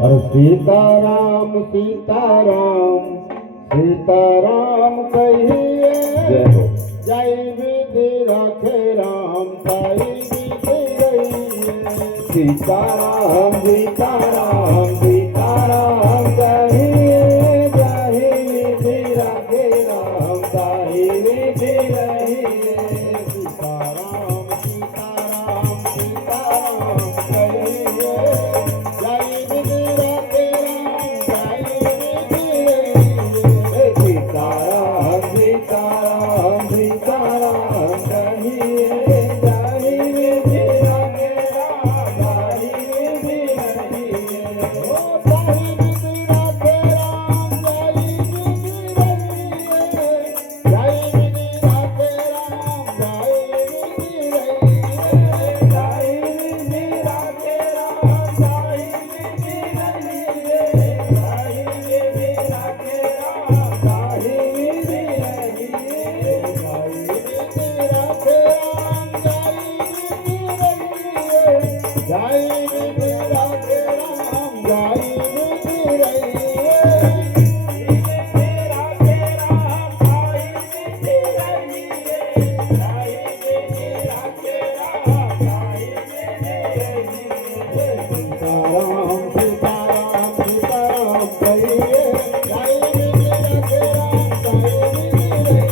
अरे सीताराम सीताराम सीताराम कहिए जय विधि रखे राम साई विधि रहिए। सीताराम सीताराम सीताराम कहिए जय विधि रखे राम साई विधि रहिए। सीताराम सीताराम सीताराम कहिए जय विधि रखे राम साई विधि रहिए। सीताराम सीताराम सीताराम कहिए जय विधि रखे राम साई विधि रहिए। ओ साई विधि रखे राम साई विधि रहिए। जय विधि रखे राम साई विधि रहिए। जय विधि रखे राम साई विधि रहिए। जय विधि रखे राम साई विधि रहिए। जय विधि रखे राम साई विधि रहिए। जय विधि रखे राम साई विधि रहिए। सीताराम सीताराम सीताराम कहिए जय विधि रखे राम साई विधि रहिए।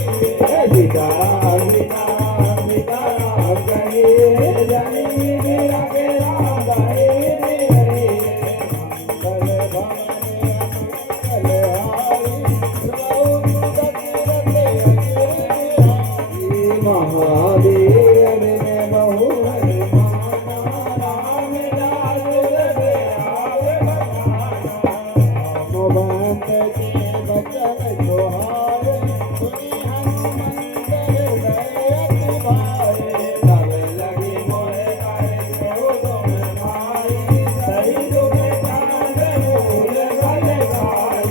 सीताराम सीताराम सीताराम कहिए जय विधि रखे राम साई विधि रहिए। मंगल भवने मंगल हारी प्रभु दशरथ अजिर बिहारी। महादेव ने बहु हनुमाना राम लाल जगत आवे बखाना। भगवंत जी बचन जोहारे सुनी हनुमंत हृदय अति भाए। तब लगी मोहे करे देहु तुम भाई सही तुम कांद मूल बल भाई।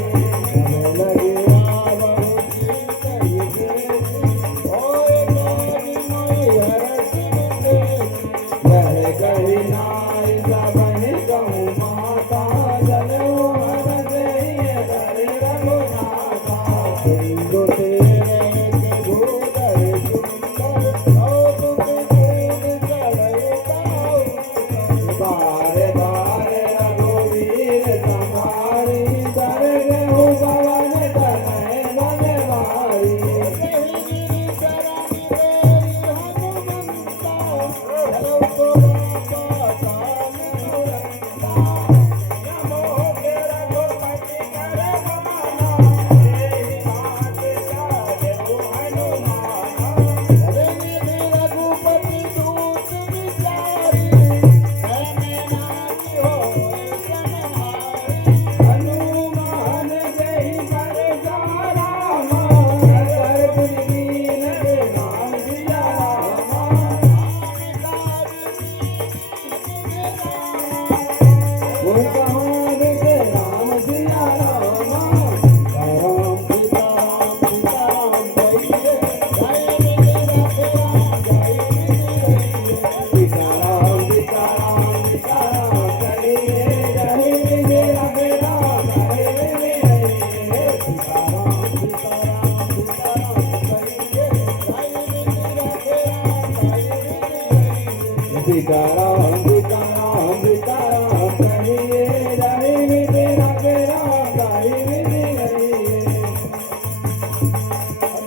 तब लगी रावण जी कही देती होए गोरी मोहि हरष विदेती। यह कही नाई सबहि कहूँ माता जनेऊ हर देहिए धरि रघुनाथा। सिंधु तेरे के भूधर सुंदर कौतुक खूब चढ़ई काहू। बारे बारे रघुवीर संहारी कर देहु पवन तनय बल भारी। कही गिरि शरण मेरी हनुमंता चलो तो बाबा तानि तुरंता। नमो के रघुपति कर माना तेरी बात जादे हनुमाना। अरे निधि रघुपति दूत विचारी है मैं नाथ होए जनहारी। हनुमान जय पर रामा कर पुर दीन राम सिया रामा। गुण कहान के राम सिया रामा। राम सीताराम सीताराम कहिए जय विधि रखे राम साई विधि रहिए। सीताराम सीताराम सीताराम कहिए जय विधि रखे राम साई विधि रहिए। सीताराम सीताराम सीताराम कहिए जय विधि रखे राम साई विधि रहिए। सीताराम सीताराम सीताराम कहिए जय विधि रखे राम साई विधि रहिए।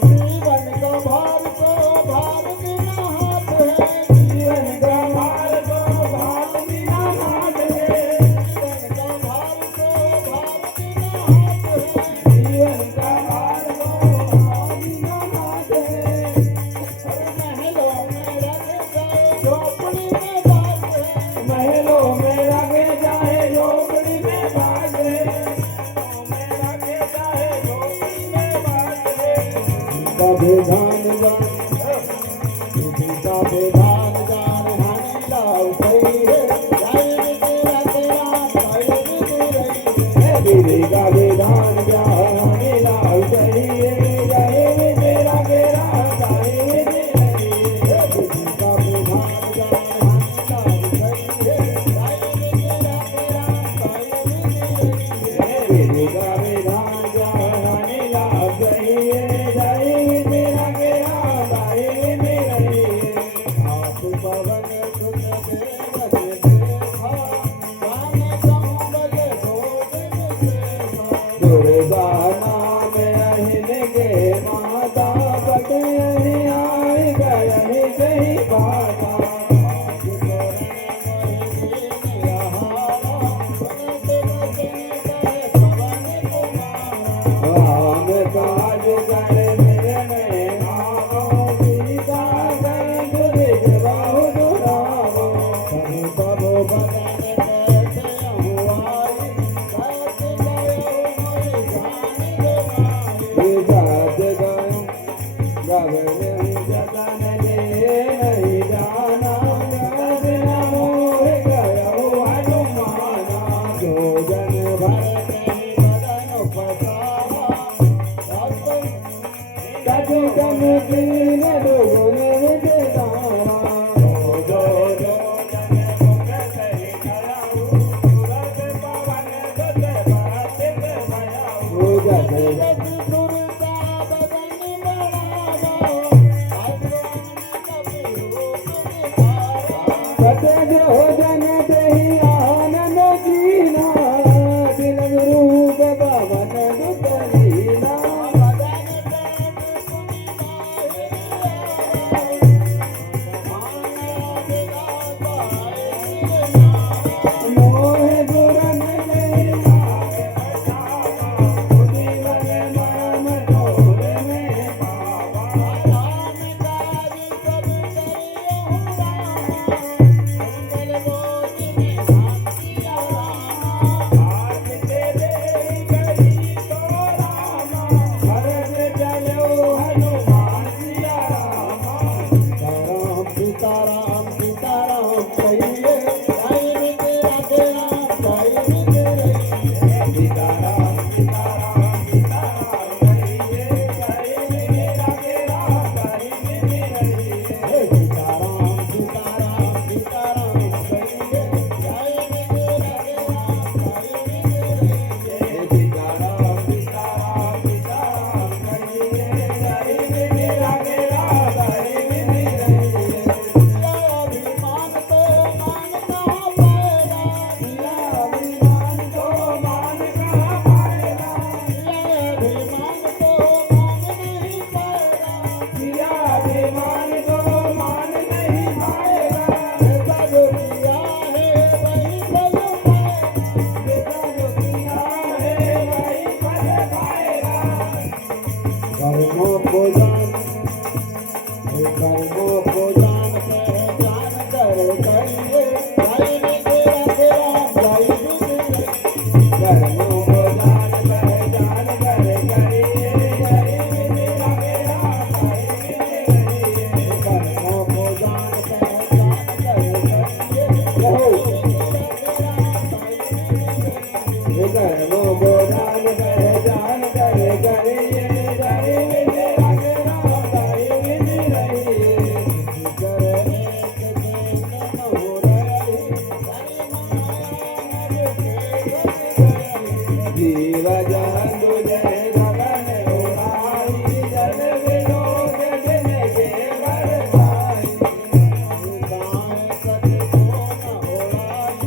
जीवन का भार तो भार बिना हाथ है। जीवन का भार तो भार बिना हाथ है। जीवन का भार तो भार बिना हाथ है। जीवन का भार तो भार बिना हाथ है। अरे महलों में रख गए झोपड़ी में बात है। महलों में रखे जाए झोपड़ी में बात है। महलों में रखे जाए झोपड़ी में बात है। का विधान जान विधि का विधान जान हरि लाल सही है। जय विधि रखे राम साई विधि रहिए। विधि का विधान जान हरि लाल सही है। चमकीन दुगुन विजदाना जो जो जन मुख सही कराऊ सूरज पवन दुत बातिक भयाऊ जग जग सुरता बदन बढ़ावा सतज हो जन देहि आनंद जीना दिन रूप पवन दुत लीना मोह गुरन नहीं जीवन मरम ढोल में पावा आज तेरे गई तो रामा भरत चलो हनुमान सिया रामा सीताराम सीताराम कहिए आई मित्र राधे राम आई मित्र रहिए सीताराम सीताराम सीताराम कहिए कहे मेरे राधे राम कहे मेरे रहिए सीताराम सीताराम सीताराम कहिए आई मित्र राधे राम आई मित्र रहिए सीताराम सीताराम सीताराम कहिए कहे मेरे राधे राम कहे मेरे रहिए अभिमान तो मान कहाँ पाएगा दिया अभिमान को मान कहाँ पाएगा अभिमान तो मान नहीं पाएगा दिया अभिमान को मान नहीं पाएगा ऐसा जो किया है वही फल पाएगा बेटा जो किया है वही फल पाएगा कर्मों को जान कर्मों को जान कर करिए भाई भी तेरा तेरा भाई भी तेरा कर्मों को जान कर करिए भाई भी तेरा तेरा भाई भी तेरा कर्मों को जान कर करिए रहो कर्मों को जान कर करिए भाई भी तेरा तेरा भाई भी तेरा जीव जहु जय गगन उड़ाई जन विनोद जिन के बर पाई गाय सति को न उड़ाई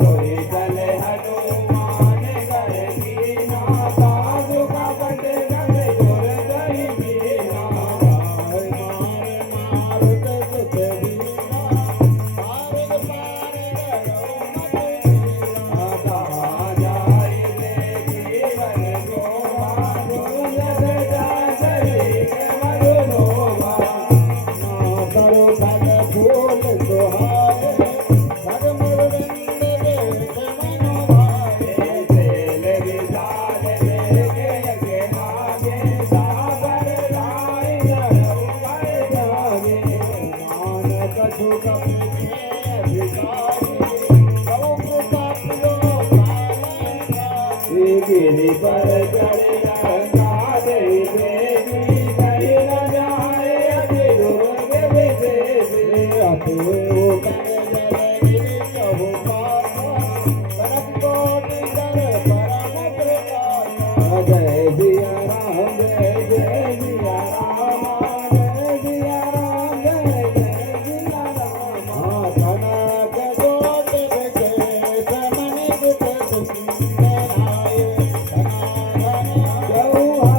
कोई चले हनुमान गए कीना साधु का पट गए गुर गई कीना कहा जाए ले जीवन गोवा गुरु जग जाचरी मरुनोवा तेल विशाल लेके यके आगे सागर राय जड़ुआए जागे गिरी पर चढ़ गंगा देवी देवी कहीं न जाए अति दुर्ग विदेशी जय सिया राम जय जय सिया राम जय सिया राम जय जय सिया राम कनक जोत बिखे समन गुट सुंदराय जौहा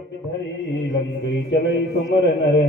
कपि धरि लंगई चलई सुमर नर